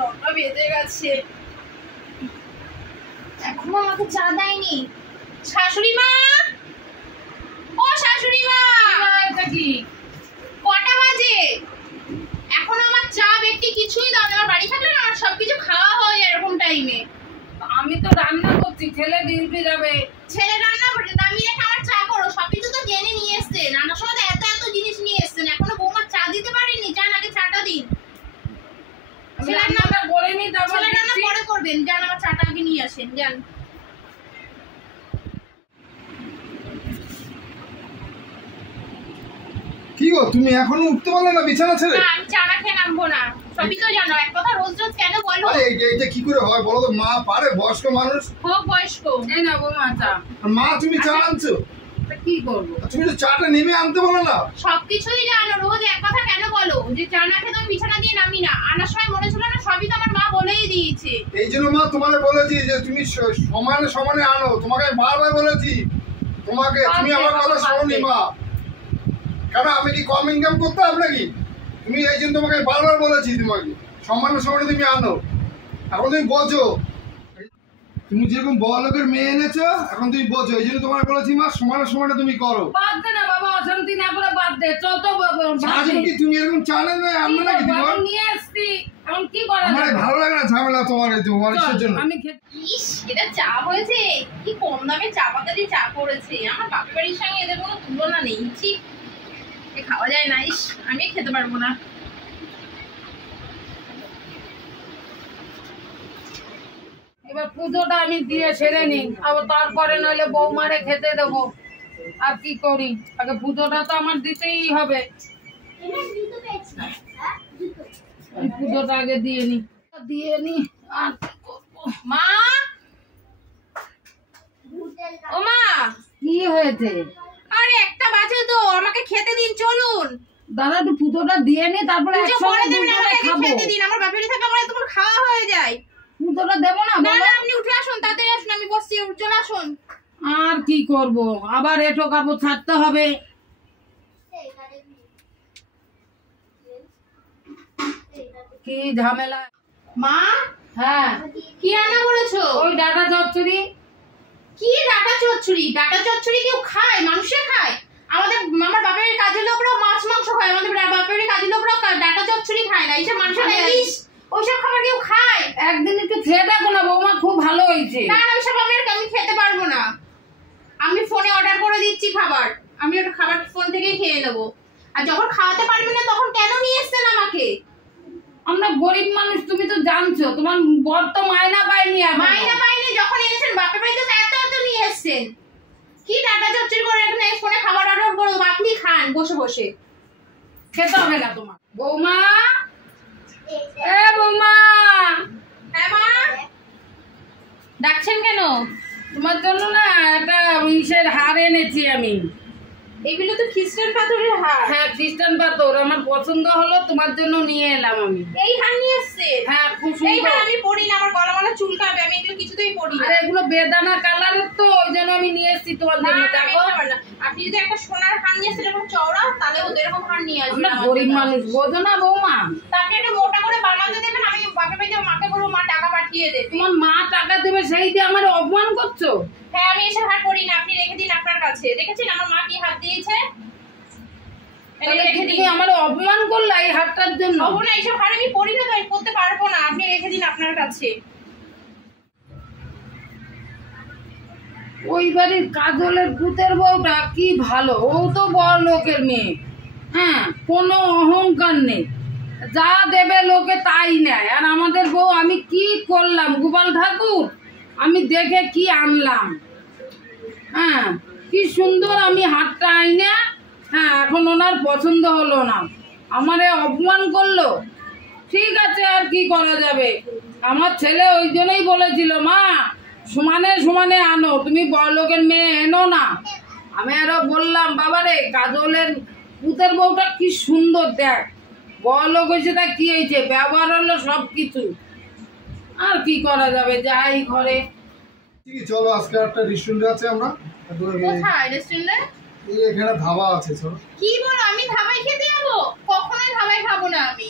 9টা বেজে গেছে, এখনো আমাকে চা দেয়নি। শাশুড়ি মা, ও শাশুড়ি মা, এটা কি কটা বাজে? এখন আমার চা ব্যক্তি কিছুই দাও না। আমার বাড়ি থাকলে না আমার সবকিছু খাওয়া হয় এরকম টাইমে। আমি তো রান্না করছি, ছেলে ডিউটি যাবে। ছেলে রান্না করে নামিয়ে রেখে আমার চা করো। সবকিছু তো জেনে নিয়ে এসছেন, রান্নার সময় এত এত জিনিস নিয়ে এসছেন, এখনো বৌমার চা দিতে পারিনি। যান আগে চাটা দিন। রান্নাটা করে নি, তারপর ছেলে রান্না পরে করবেন। যান আমার চাটা আগে নিয়ে আসেন, যান। কি গো, তুমি এখনো উঠতে পারলে না বিছানা ছেড়ে? না, আমি চা না খেয়ে নামবো না। সবই তো জানো, এক কথা রোজ রোজ কেন বলো? আরে এইটা কি করে হয় বলো তো? মা পারে, বয়স্ক মানুষ। হোক বয়স্ক। এই না বৌমা চা। আর মা তুমি চা আনছো, কি করবো? তুমি তো চাটা নেমে আনতে পারো না? সবকিছুই জানো, রোজ এক কথা কেন বলো? যে চা না খেয়ে তুমি বিছানা দিয়ে নামি না। আনার সময় মনে ছিল না? সবই তো আমার মা বলেই দিয়েছে। এই জন্য মা তোমাকে বলেছি যে তুমি সমানে সমানে আনো। তোমাকে বারবার বলেছি, তোমাকে তুমি আমার কথা শোনোনি মা। কেন আমি কি কম ইনকাম করতে হবে নাকি? তুমি এই জন্য তোমাকে বারবার বলেছি, তোমাকে সমানে সমানে তুমি আনো। এখন তুমি বোঝো, তুমি যেরকম বড় লোকের মেয়ে এনেছো, এখন তুমি বোঝো। এই জন্য তোমাকে বলেছি মা, সমানে সমানে তুমি করো। বাদ দে না বাবা, অশান্তি না করে বাদ দে। চল তো কি তুমি এরকম চালে না আমরা নাকি তোমার? নিয়ে আসছি, এখন কি করা আমার যাবে? ভালো লাগে না ঝামেলা তোমার এই তোমার জন্য। আমি ইস, এটা চা হয়েছে, কি কম দামে চা পাতা দিয়ে চা করেছে। আমার বাপের বাড়ির সঙ্গে এদের কোনো তুলনা নেই। ঠিক খাওয়া যায় না। ইস, আমি খেতে পারবো না। এবার পুজোটা আমি দিয়ে সেরে নি, আবার তারপরে নইলে বৌমারে খেতে দেবো। আর কি করি, আগে পুজোটা তো আমার দিতেই হবে। আমি পুজোটা আগে দিয়ে নি আর কি করবো। মা, ও মা, কি হয়েছে? আরে একটা বাজে তো, আমাকে খেতে দিন, চলুন। দাদা একটু পুজোটা দিয়ে নি, তারপরে পুজো করে দেবেন, আমাকে আগে খাবো। খেতে দিন। আমার বাপের বাড়ি থেকে আমার তোমার খাওয়া হয়ে যায়। পুজোটা দেবো না? না না, আপনি উঠে আসুন, তাড়াতাড়ি আসুন, আমি বসছি, চলে আসুন। আর কি করব, আবার এটো কাপড় ছাড়তে হবে। কি ঝামেলা। মা, হ্যাঁ, কি রান্না করেছো? ওই ডাটা চচ্চড়ি। কি ডাটা চচ্চড়ি? ডাটা চচ্চড়ি কেউ খায়? মানুষে খায়? আমার বাপের কাজের লোকরাও মাছ মাংস খায়, আমাদের বাপের কাজের লোকরাও ডাটা চচ্চড়ি খায় না। এইসব মানুষের ইলিশ ওইসব খাবার কেউ খায়? একদিন একটু খেয়ে দেখো না বৌমা, খুব ভালো হয়েছে। না না, ওইসব আমি খেতে পারবো না। আমি ফোনে অর্ডার করে দিচ্ছি খাবার, আমি ওটা খাবার ফোন থেকেই খেয়ে নেবো। আর যখন খাওয়াতে পারবে না তখন কেন নিয়ে এসছেন আমাকে? আমরা গরিব মানুষ, তুমি তো জানছো। তোমার বর তো মাইনা পায়নি এখন। মাইনা পাইনি, যখন এনেছেন বাপের বাড়িতে তো এত এত নিয়ে এসছেন। কি ডাটা চচ্চড়ি করে এখানে ফোনে খাবার অর্ডার করবো, আপনি খান বসে বসে। খেতে হবে না তোমার। বৌমা, এ বৌমা। হ্যাঁ মা, ডাকছেন কেন? তোমার জন্য না একটা ইসের হার এনেছি আমি। এগুলো তো খ্রিস্টান পাথরের হার। হ্যাঁ, খ্রিস্টান পাথর আমার পছন্দ হলো, তোমার জন্য নিয়ে এলাম আমি। এই হার নিয়ে এসছেন? হ্যাঁ, খুব এই সুন্দর। হার আমি পরি না, আমার গলা মালা চুলকাবে, আমি এগুলো কিছুতেই পরি না। আরে এগুলো বেদানা কালারের তো, ওই জন্য আমি নিয়ে এসেছি তোমার না, জন্য। আমি দেখো, নিতে পারবো না। আপনি যদি একটা সোনার হার নিয়ে এসেন এরকম চওড়া, তাহলে ওদের এরকম হার নিয়ে আসবেন। আমরা গরিব মানুষ, বোঝো না বৌমা। তা আপনি একটু মোটা করে বানাতে দেবেন, আমি বাপের বাড়িতে মাকে বলবো মা টাকা পাঠিয়ে দেবে। তোমার মা টাকা দেবে, সেই দিয়ে আমার অপমান করছো। হ্যাঁ, আমি এসব হার পরি না, আপনি রেখে দিন আপনার কাছে। দেখেছেন আমার মা কি হাত দিয়েছে? তাহলে রেখে তুমি দিন। আমার অপমান করলা এই হাতটার জন্য। হবো না, এইসব হার আমি পরি না, তাই করতে পারবো না। আপনি রেখে দিন আপনার কাছে। ওই বাড়ির কাজলের পুতের বউটা কি ভালো, ও তো বড় লোকের মেয়ে। হ্যাঁ, কোনো অহংকার নেই, যা দেবে লোকে তাই নেয়। আর আমাদের বউ, আমি কি করলাম গোপাল ঠাকুর, আমি দেখে কি আনলাম। হ্যাঁ, কি সুন্দর আমি হাতটা আইনা। হ্যাঁ, এখন ওনার পছন্দ হলো না, আমারে অপমান করলো। ঠিক আছে, আর কি করা যাবে। আমার ছেলে ওই জন্যই বলেছিল, মা সমানে সমানে আনো, তুমি বড় লোকের মেয়ে এনো না। আমি আরো বললাম, বাবারে কাজলের পুতের বউটা কি সুন্দর, দেখ বড় লোক হয়েছে, তা কি হয়েছে, ব্যবহার হলো সব কিছু। আর কি করা যাবে, যাই ঘরে। ঠিক আছে, চলো আজকে একটা রেস্টুরেন্ট আছে, আমরা কোথায় রেস্টুরেন্টে? এই এখানে ধাবা আছে, চলো। কি বলো, আমি ধাবায় খেতে যাবো? কখনোই ধাবায় খাবো না আমি।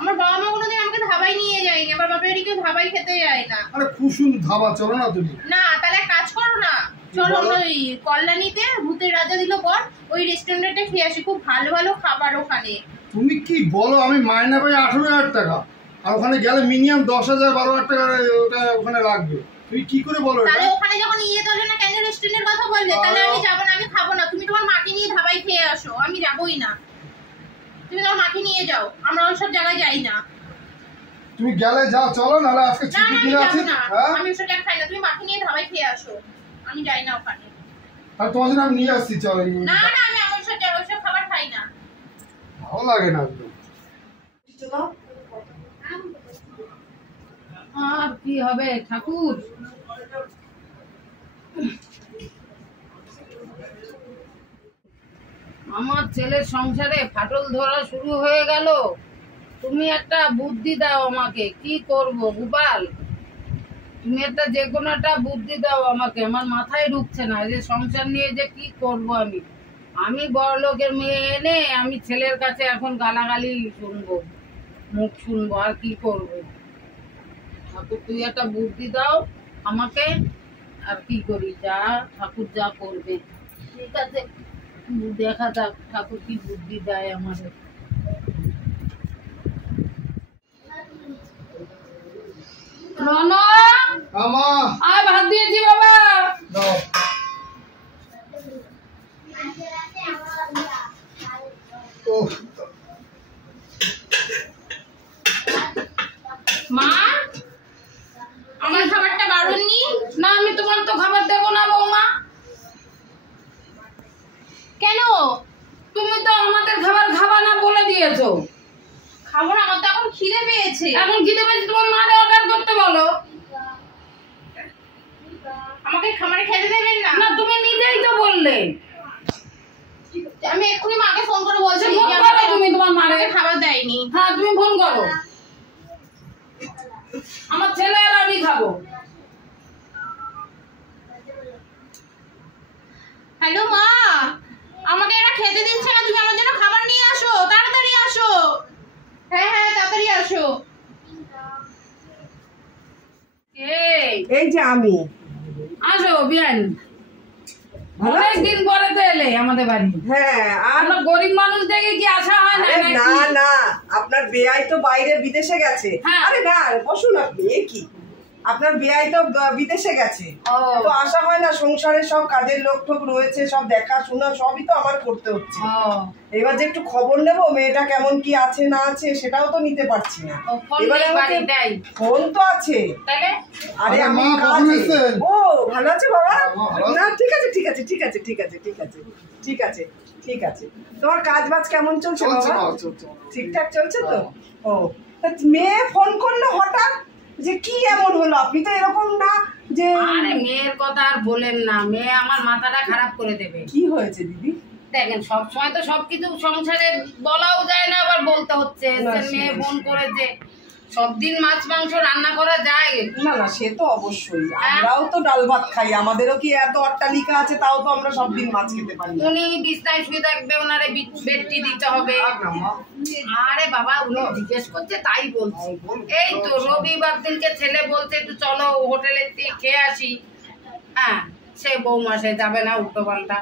আমার বাবা মা কোনোদিন আমাকে ধাবায় নিয়ে যায়নি, আবার বাপেরই কেউ ধাবাই খেতে যায় না। আরে কুসুম ধাবা, চলো না তুমি। না তাহলে কাজ করো না, চলো আমরা ওই কল্যাণীতে ভূতের রাজা দিল পর ওই রেস্টুরেন্টে খেয়ে আসি, খুব ভালো ভালো খাবার ওখানে। তুমি কি বলো? আমি মাইনে পাই 18,000 টাকা, আর ওখানে গেলে মিনিমাম 10,000 12,000 টাকা ওটা ওখানে লাগবে। তুমি কি করে বলো? তাহলে ওখানে যখন ইয়ে তোলে না কেন রেস্টুরেন্টের কথা বললে, তাহলে আমি যাবো না, আমি খাবো না। তুমি তোমার মাকে নিয়ে ধাবাই খেয়ে আসো, আমি যাবোই না। তুমি তোমার মাকে নিয়ে যাও, আমরা ওইসব জায়গায় যাই না। তুমি গেলে যাও, চলো, নাহলে আজকে না ছুটি না আমি দিন আছে। যাবো না, হ্যাঁ, আমি ওইসব জায়গায় খাই না। তুমি মাকে নিয়ে ধাবাই খেয়ে আসো, আমি যাই না ওখানে। আর তোমার জন্য আমি নিয়ে আসছি, চলো। না না আমি ওইসব জায়গায় ওইসব খাবার খাই না। ভালো লাগে না একদম। আর কি হবে ঠাকুর, আমার ছেলের সংসারে ফাটল ধরা শুরু হয়ে গেল। তুমি একটা বুদ্ধি দাও আমাকে, কি করব গোপাল? তুমি একটা যে কোনো একটা বুদ্ধি দাও আমাকে, আমার মাথায় ঢুকছে না যে সংসার নিয়ে যে কি করব আমি। আমি বড়লোকের মেয়ে এনে আমি ছেলের কাছে এখন গালাগালি শুনবো, মুখ শুনবো, আর কি করব? ঠাকুর তুই একটা বুদ্ধি দাও আমাকে, আর কি করি, যা ঠাকুর যা করবে। ঠিক আছে, দেখা যাক ঠাকুর কি বুদ্ধি দেয় আমাদের। রন, আমা আয় ভাত দিয়েছি বাবা। দাও। ও মা, আমার খাবারটা বাড়ুননি। না আমি তোমার তো খাবার দেবো না বৌমা। কেন? তুমি তো আমাদের খাবার খাবা না বলে দিয়েছো। খাবো না, আমার তো এখন খিদে পেয়েছে। এখন খিদে পেয়েছে, তোমার মারে অর্ডার করতে বলো। আমাকে খাবারে খেতে দেবেন না? না তুমি নিজেই তো বললে। আমি এক্ষুনি মাকে ফোন করে বলছি ফোন করো তুমি তোমার মারে। আমাকে খাবার দেয়নি। হ্যাঁ তুমি ফোন করো, আমার ছেলে আর আমি খাবো। হ্যালো মা, আমাকে এরা খেতে দিচ্ছে না, তুমি আমার জন্য খাবার নিয়ে আসো, তাড়াতাড়ি আসো। হ্যাঁ হ্যাঁ তাড়াতাড়ি আসো। এই যে আমি। আসো বিয়ান, অনেকদিন পরে তো এলে আমাদের বাড়ি। হ্যাঁ, আর আমরা গরিব মানুষ দেখে কি আসা হয় না? আরে না না, আপনার বেয়াই তো বাইরে বিদেশে গেছে। হ্যাঁ। আরে না, বসুন আপনি। এ কি, আপনার বেয়াই তো বিদেশে গেছে, ও। তো আসা হয় না। সংসারে সব কাজের লোক টোক রয়েছে, সব দেখাশোনা সবই তো আমার করতে হচ্ছে। ও, এবার যে একটু খবর নেবো মেয়েটা কেমন কি আছে না আছে সেটাও তো নিতে পারছি না। ও, ফোন এবারে নেই আমাকে বাড়ি, তাই? ফোন তো আছে। তাহলে আরে আরে আমি মা, কখন কাজে। এসেছেন? ও ভালো আছে বাবা? মা, ভালো আছে? না ঠিক আছে ঠিক আছে ঠিক আছে ঠিক আছে ঠিক আছে ঠিক আছে ঠিক আছে। তোমার কাজ বাজ কেমন চলছে চলছে বাবা? মা, চলছে। ঠিকঠাক চলছে তো? ও, তা মেয়ে ফোন করলো হঠাৎ, যে কি এমন হলো? আপনি তো এরকম না যে। আরে মেয়ের কথা আর বলেন না, মেয়ে আমার মাথাটা খারাপ করে দেবে। কি হয়েছে দিদি? দেখেন সবসময় তো সবকিছু সংসারে বলাও যায় না, আবার বলতে হচ্ছে না, যে সে- মেয়ে ফোন করেছে। সব দিন মাছ মাংস রান্না করা যায়? না না, সে তো অবশ্যই। আমরাও তো ডাল ভাত খাই, আমাদেরও কি এত অট্টালিকা আছে, তাও তো আমরা সব দিন মাছ খেতে পারি না। উনি বিছনায় শুয়ে থাকবে, ওনারে বেডটি দিতে হবে। থাক না মা। আরে বাবা, উনি জিজ্ঞেস করছে তাই বলছি। এই তো রবিবার দিনকে ছেলে বলছে একটু চলো হোটেলে খেয়ে আসি। হ্যাঁ, সে বৌমা সে যাবে না উল্টো পাল্টা।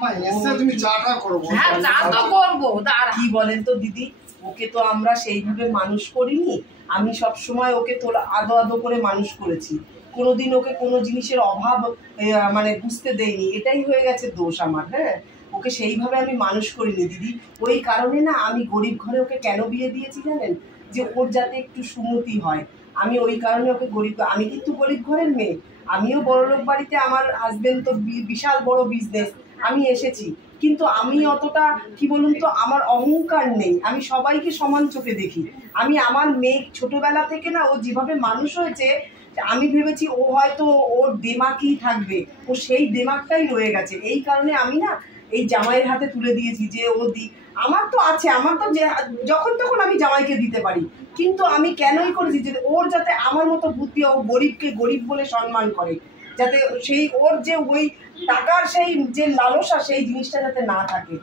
মা এসে তুমি চাটা করো। হ্যাঁ চা তো করবো, দাঁড়া। কি বলেন তো দিদি, ওকে তো আমরা সেইভাবে মানুষ করিনি। আমি সব সময় ওকে তোলা আদো আদো করে মানুষ করেছি, কোনোদিন ওকে কোনো জিনিসের অভাব মানে বুঝতে দেইনি। এটাই হয়ে গেছে দোষ আমার। হ্যাঁ, ওকে সেইভাবে আমি মানুষ করিনি দিদি। ওই কারণে না আমি গরিব ঘরে ওকে কেন বিয়ে দিয়েছি জানেন? যে ওর যাতে একটু সুমতি হয়। আমি ওই কারণে ওকে গরিব, আমি কিন্তু গরিব ঘরের মেয়ে, আমিও বড়লোক বাড়িতে, আমার হাজবেন্ড তো বিশাল বড় বিজনেস। আমি এসেছি, কিন্তু আমি অতটা কি বলুন তো, আমার অহংকার নেই। আমি সবাইকে সমান চোখে দেখি। আমি আমার মেয়ে ছোটবেলা থেকে না, ও যেভাবে মানুষ হয়েছে, আমি ভেবেছি ও হয়তো ওর দেমাকই থাকবে, ও সেই দেমাকটাই রয়ে গেছে। এই কারণে আমি না এই জামাইয়ের হাতে তুলে দিয়েছি যে ও আমার তো আছে, আমার তো যখন তখন আমি জামাইকে দিতে পারি। কিন্তু আমি কেনই করেছি যে ওর যাতে আমার মতো বুদ্ধি, ও গরিবকে গরিব বলে সম্মান করে, যাতে সেই ওর যে ওই টাকার সেই যে লালসা, সেই জিনিসটা যাতে না থাকে।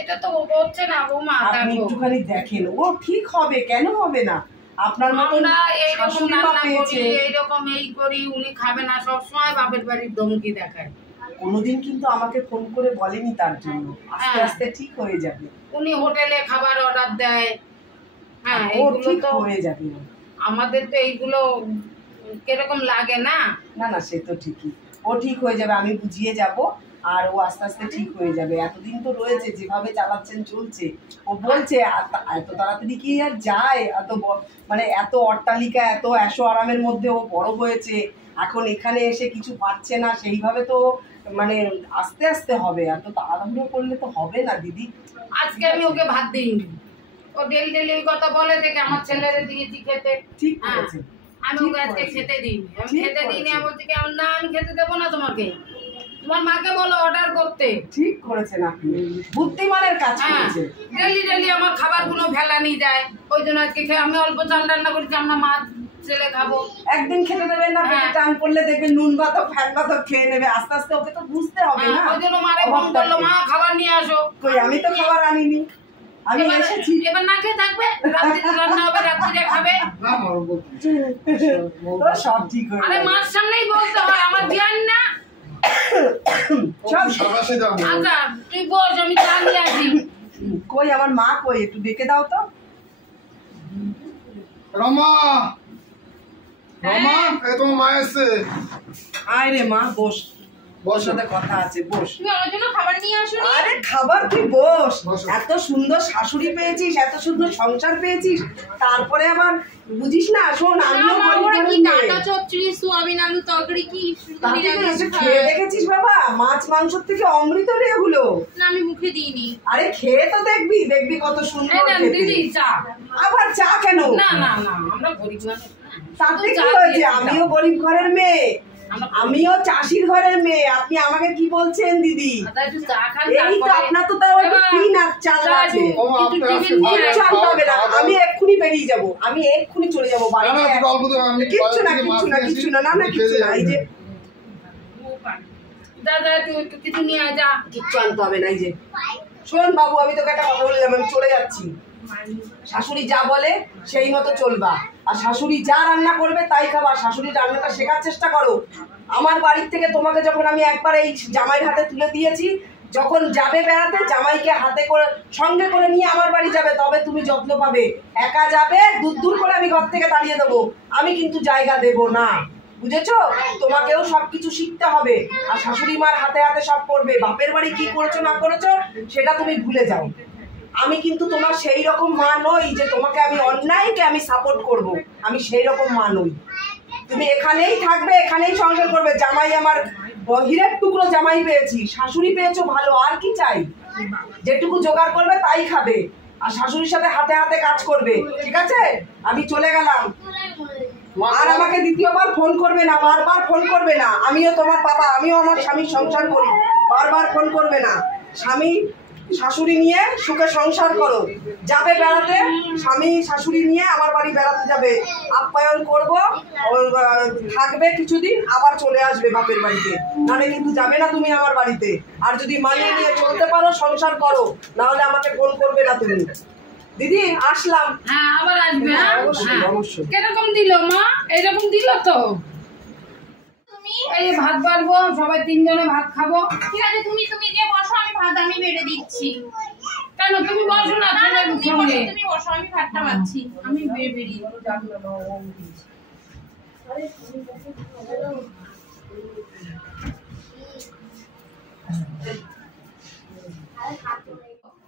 এটা তো হচ্ছে না বৌমা। আপনি দেখো একটুখানি দেখেন, ও ঠিক হবে, কেন হবে না? আপনার মতন আমরা এইরকম শাশুড়ি মা রান্না করি, পেয়েছে। এইরকম এই করি, উনি খাবে না, সবসময় বাপের বাড়ির ধমকি দেখায়। কোনোদিন কিন্তু আমাকে ফোন করে বলেনি তার জন্য, আস্তে হ্যাঁ। আস্তে ঠিক হয়ে যাবে। উনি হোটেলে খাবার অর্ডার দেয়। হ্যাঁ, ও এইগুলো ঠিক তো হয়ে যাবে। আমাদের তো এইগুলো কিরকম লাগে না। না না, সে তো ঠিকই, ও ঠিক হয়ে যাবে, আমি বুঝিয়ে যাব, আর ও আস্তে আস্তে ঠিক হয়ে যাবে। এতদিন তো রয়েছে, যেভাবে চালাচ্ছেন চলছে। ও বলছে এত তাড়াতাড়ি কি আর যায়, মানে এত অট্টালিকা, এত এসো আরামের মধ্যে ও বড় হয়েছে, এখন এখানে এসে কিছু পাচ্ছে না, সেইভাবে তো মানে আস্তে আস্তে হবে, এত তাড়াহুড়ো করলে তো হবে না দিদি। আজকে আমি ওকে ভাত দিইনি, ও ডেলি ডেলি ওই কথা বলে দেখে আমার ছেলেরে দিয়েছি খেতে। ঠিক হ্যাঁ, করেছে, আমি ঠিক ওকে আজকে করেছে। খেতে দিইনি, আমি ঠিক খেতে দিইনি। করেছে। আমি বলছি কি, না আমি খেতে দেবো না তোমাকে, তোমার মাকে বলো অর্ডার করতে। ঠিক করেছেন আপনি, বুদ্ধিমানের কাজ হ্যাঁ, করেছে। ডেলি ডেলি আমার খাবার গুলো ফেলানি যায়, ওই জন্য আজকে আমি অল্প চাল রান্না করেছি, আমরা মাছ ছেলে খাবো। একদিন খেতে দেবেন না, পেটে হ্যাঁ। টান পড়লে দেখবেন নুন ভাতও ফ্যাট ভাতও খেয়ে নেবে, আস্তে আস্তে ওকে তো বুঝতে হবে না। ওই জন্য মারে ফোন করলো, অভাবটাকে। মা খাবার নিয়ে আসো। কই আমি তো খাবার আনিনি, আমি এবার- এসেছি। এবার না খেয়ে থাকবে, রাত্রিরে রান্না হবে, রাত্রিরে খাবে। তো সব ঠিক হয়ে আরে যাবে। মার সামনেই বলতে হয়, আমার জ্ঞান না। সব সাবাসে যাবো। আচ্ছা তুই বস, আমি চা নিয়ে আসি। কই আমার মা কই, একটু ডেকে দাও তো। রমা, রমা, এই তোমার মা এসছে। আয় রে মা, বস, ওর বসো। সাথে কথা আছে, বস। তুমি আমার জন্য খাবার নিয়ে আসো। আরে খাবার, তুই বস। বসো। এত সুন্দর শাশুড়ি পেয়েছিস, এত সুন্দর সংসার পেয়েছিস, তারপরে আবার বুঝিস না, শোন আমিও ওরা কি গরিব ঘরের ডাটা মেয়ে। চচ্চড়ি, সোয়াবিন আলু তরকারি কি তার থেকে নিরামিষ এসে খায়? খেয়ে দেখেছিস বাবা, মাছ মাংসের থেকে অমৃত রে এগুলো। না আমি মুখে দিইনি। আরে খেয়ে তো দেখবি, দেখবি কত সুন্দর এই নেন খেতে। দিদি চা। আবার চা কেন? না না না, আমরা গরিব মানুষ। তাতে শুধু কি চা হয়েছে, দিয়েছি আমিও চা। গরিব ঘরের মেয়ে, আমরা- আমিও চাষির ঘরের মেয়ে, আপনি আমাকে কি বলছেন দিদি? আচ্ছা, একটু চা খান, এই তো তারপরে- আপনার তো তাও একটু এবার টিন আর চাল চা আছে। একটু- ও, একটু আপনার টিফিন ভাত- দিয়ে কিচ্ছু আসো। আনতে হবে না, আমি এক্ষুনি বেরিয়ে যাব, আমি এক্ষুনি চলে যাব না, না, বাড়িতে। তুমি অল্প তো, আমি কিচ্ছু না, বাজার থেকে মাছ কিচ্ছু না, নিয়ে কিচ্ছু না, না না, এসেছি, কিচ্ছু না, এই যে যা যা, একটু কিছু নিয়ে আয়, যা। কিচ্ছু আনতে হবে না। এই যে শোন বাবু, আমি তোকে একটা কথা বললাম, আমি চলে যাচ্ছি। শাশুড়ি যা বলে সেই মতো চলবা, আর শাশুড়ি যা রান্না করবে তাই খাবা। শাশুড়ির রান্নাটা শেখার চেষ্টা করো। আমার বাড়ির থেকে তোমাকে যখন আমি একবার এই জামাইয়ের হাতে তুলে দিয়েছি, যখন যাবে বেড়াতে জামাইকে হাতে করে সঙ্গে করে নিয়ে আমার বাড়ি যাবে, তবে তুমি যত্ন পাবে। একা যাবে, দূর দূর করে আমি ঘর থেকে তাড়িয়ে দেবো, আমি কিন্তু জায়গা দেব না, বুঝেছো? তোমাকেও সবকিছু শিখতে হবে, আর শাশুড়ি মার হাতে হাতে সব করবে। বাপের বাড়ি কি করেছো না করেছো সেটা তুমি ভুলে যাও। আমি কিন্তু তোমার সেই রকম মা নই যে তোমাকে আমি অন্যায়কে আমি সাপোর্ট করব, আমি সেই রকম মা নই। তুমি এখানেই থাকবে, এখানেই সংসার করবে। জামাই আমার হীরের টুকরো জামাই পেয়েছি, শাশুড়ি পেয়েছো ভালো, আর কি চাই? যেটুকু জোগাড় করবে তাই খাবে, আর শাশুড়ির সাথে হাতে হাতে কাজ করবে, ঠিক আছে? আমি চলে গেলাম, আর আমাকে দ্বিতীয়বার ফোন করবে না, বারবার ফোন করবে না। আমিও তোমার বাবা, আমিও আমার স্বামীর সংসার করি, বারবার ফোন করবে না। স্বামী শাশুড়ি নিয়ে সুখে সংসার করো। যাবে বেড়াতে, স্বামী শাশুড়ি নিয়ে আমার বাড়ি বেড়াতে যাবে, আপ্যায়ন করব, থাকবে কিছুদিন, আবার চলে আসবে বাপের বাড়িতে। নাহলে কিন্তু যাবে না তুমি আমার বাড়িতে। আর যদি মানিয়ে নিয়ে চলতে পারো, সংসার করো, নাহলে আমাকে ফোন করবে না তুমি। দিদি আসলাম। হ্যাঁ, আবার আসবে। হ্যাঁ, অবশ্যই, হ্যাঁ। অবশ্যই। কিরকম দিল মা? এরকম দিল তো। তুমি এই যে ভাত বাড়বো, সবাই তিনজনে ভাত খাবো। ঠিক আছে, তুমি গিয়ে বসো, আমি ভাত আমি বেড়ে দিচ্ছি। কেন তুমি বসো না না না, ছেলের তুমি সঙ্গে? বসো, তুমি বসো, আমি ভাতটা বাড়ছি, আমি বেরিয়ে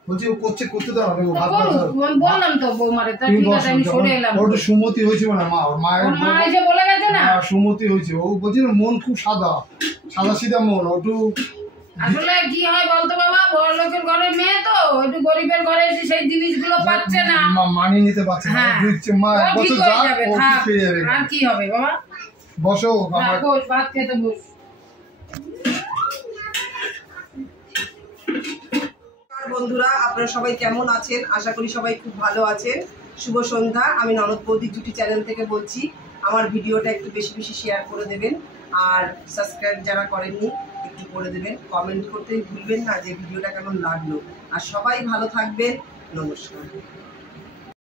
বলছি ও করতে দাও না, ও ভাত বলো, বাড়ছে। আমি বললাম তো বৌমারে, তা তুমি ঠিক বসো, আছে আমি যখন সরে এলাম। ওর একটু সুমতি হয়েছে মানে মা, ওর মায়ের ওর মা এসে বলে গেছে না, সুমতি হয়েছে। ও বলছি না, মন খুব সাদা সিধা মন, একটু আসলে কি হয় বলতো বাবা, বড় লোকের ঘরের মেয়ে তো, একটু গরিবের ঘরে এসে সেই জিনিসগুলো পাচ্ছে না। মানিয়ে নিতে পারছে না। হ্যাঁ, বুঝছে মা, এক ও ঠিক বছর হয়ে যাক, যাবে, ও ঠিক থাক। পেয়ে যাবে। আর কি হবে বাবা? বসো হ্যাঁ, আমার বস, ভাত খেতে বস। নমস্কার বন্ধুরা, আপনারা সবাই কেমন আছেন? আশা করি সবাই খুব ভালো আছেন। শুভ সন্ধ্যা, আমি ননদ বৌদি জুটি চ্যানেল থেকে বলছি। আমার ভিডিওটা একটু বেশি বেশি শেয়ার করে দেবেন, আর সাবস্ক্রাইব যারা করেননি একটু করে দেবেন। কমেন্ট করতে ভুলবেন না যে ভিডিওটা কেমন লাগলো। আর সবাই ভালো থাকবেন। নমস্কার।